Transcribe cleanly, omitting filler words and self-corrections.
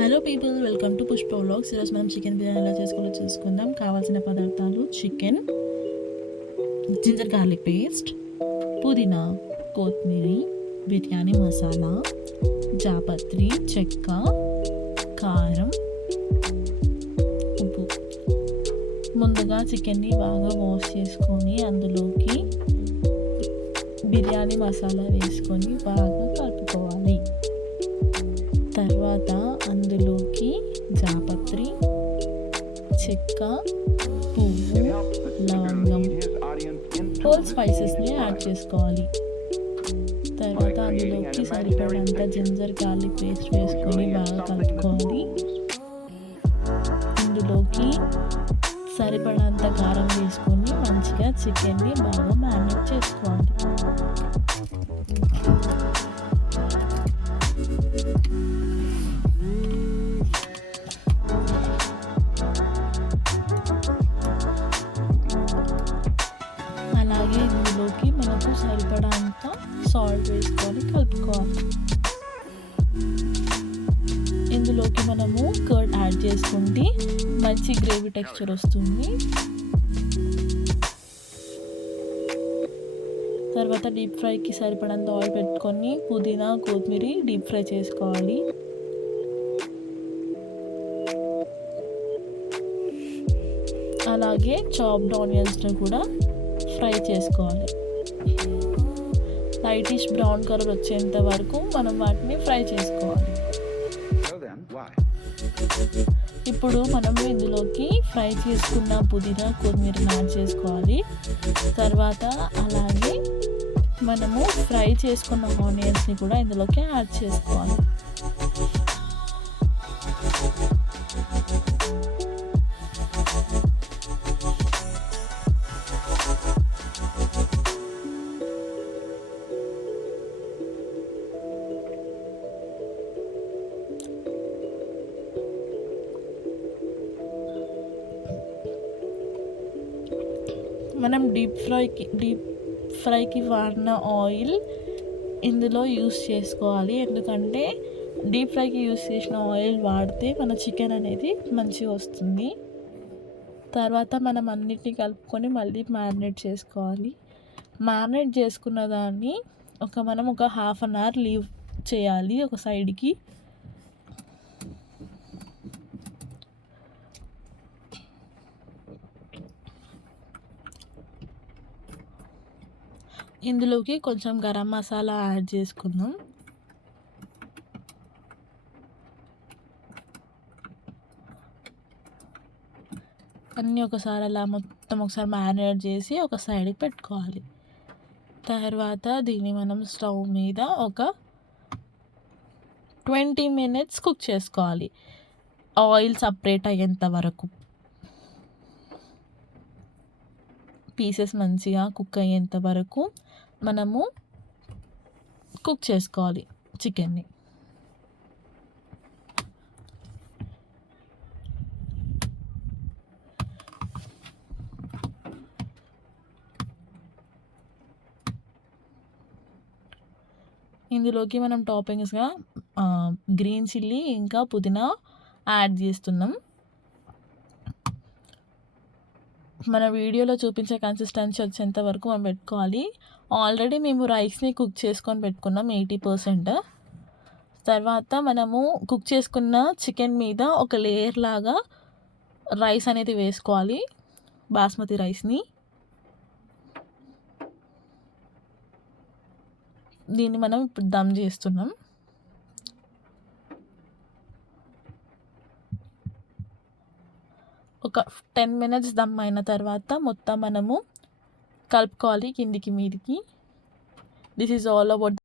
Hello people, welcome to Pushpa vlogs. ఈరోజు మనం chicken biryani ఎలా చేసుకోవాలో చూసుకుందాం. కావాల్సిన పదార్థాలు: చికెన్, జింజర్ గార్లిక్ పేస్ట్, పుదీనా, కొత్తిమీర, బిర్యానీ మసాలా, జాపత్రి, చెక్క, కారం, ఉప్పు. ముందుగా చికెన్ని బాగా వాష్ చేసుకొని అందులోకి బిర్యానీ మసాలా వేసుకొని బాగా కలుపుకోవాలి. తర్వాత అందులోకి జాపత్రి, చెక్క, పువ్వు, లవంగం, హోల్ స్పైసెస్ని యాడ్ చేసుకోవాలి. తర్వాత అందులోకి సరిపడంత జింజర్ గార్లిక్ పేస్ట్ వేసుకొని బాగా కలుపుకోవాలి. ఇందులోకి సరిపడంత కారం వేసుకొని మంచిగా చికెన్ని బాగా మ్యారినేట్ చేసుకోవాలి. అలాగే ఇందులోకి మనకు సరిపడంత సాల్ట్ వేసుకొని కలుపుకోవాలి. ఇందులోకి మనము కర్డ్ యాడ్ చేసుకుంటే మంచి గ్రేవీ టెక్స్చర్ వస్తుంది. తర్వాత డీప్ ఫ్రైకి సరిపడంత ఆయిల్ పెట్టుకొని పుదీనా, కొత్తిమీర డీప్ ఫ్రై చేసుకోవాలి. అలాగే చాప్డ్ ఆనియన్స్ని కూడా ఫ్రై చేసుకోవాలి. లైటిష్ బ్రౌన్ కలర్ వచ్చేంత వరకు మనం వాటిని ఫ్రై చేసుకోవాలి. ఇప్పుడు మనం ఇందులోకి ఫ్రై చేసుకున్న పుదీనా, కొత్తిమీరని యాడ్ చేసుకోవాలి. తర్వాత అలాగే మనము ఫ్రై చేసుకున్న ఆనియన్స్ని కూడా ఇందులోకి యాడ్ చేసుకోవాలి. మనం డీప్ ఫ్రైకి వాడిన ఆయిల్ ఇందులో యూస్ చేసుకోవాలి. ఎందుకంటే డీప్ ఫ్రైకి యూస్ చేసిన ఆయిల్ వాడితే మన చికెన్ అనేది మంచిగా వస్తుంది. తర్వాత మనం అన్నిటిని కలుపుకొని మళ్ళీ మ్యారినేట్ చేసుకోవాలి. మ్యారినేట్ చేసుకున్న దాన్ని మనం ఒక హాఫ్ అన్ అవర్ లీవ్ చేయాలి ఒక సైడ్కి. ఇందులోకి కొంచెం గరం మసాలా యాడ్ చేసుకుందాం. అన్నీ ఒకసారి అలా మొత్తం ఒకసారి మ్యారినేట్ చేసి ఒక సైడ్కి పెట్టుకోవాలి. తర్వాత దీన్ని మనం స్టవ్ మీద ఒక 20 minutes కుక్ చేసుకోవాలి, ఆయిల్ సపరేట్ అయ్యేంత వరకు. పీసెస్ మంచిగా కుక్ అయ్యేంత వరకు మనము కుక్ చేసుకోవాలి చికెన్ని. ఇందులోకి మనం టాపింగ్స్గా గ్రీన్ చిల్లీ ఇంకా పుదీనా యాడ్ చేస్తున్నాం. మన వీడియోలో చూపించే కన్సిస్టెన్సీ వచ్చేంత వరకు మనం పెట్టుకోవాలి. ఆల్రెడీ మేము రైస్ని కుక్ చేసుకొని పెట్టుకున్నాం 80%. తర్వాత మనము కుక్ చేసుకున్న చికెన్ మీద ఒక లేయర్ లాగా రైస్ అనేది వేసుకోవాలి, బాస్మతి రైస్ని. దీన్ని మనం ఇప్పుడు దమ్ చేస్తున్నాం. ఒక 10 minutes దమ్ అయిన తర్వాత మొత్తం మనము కలుపుకోవాలి కిందికి మీదికి. This is all about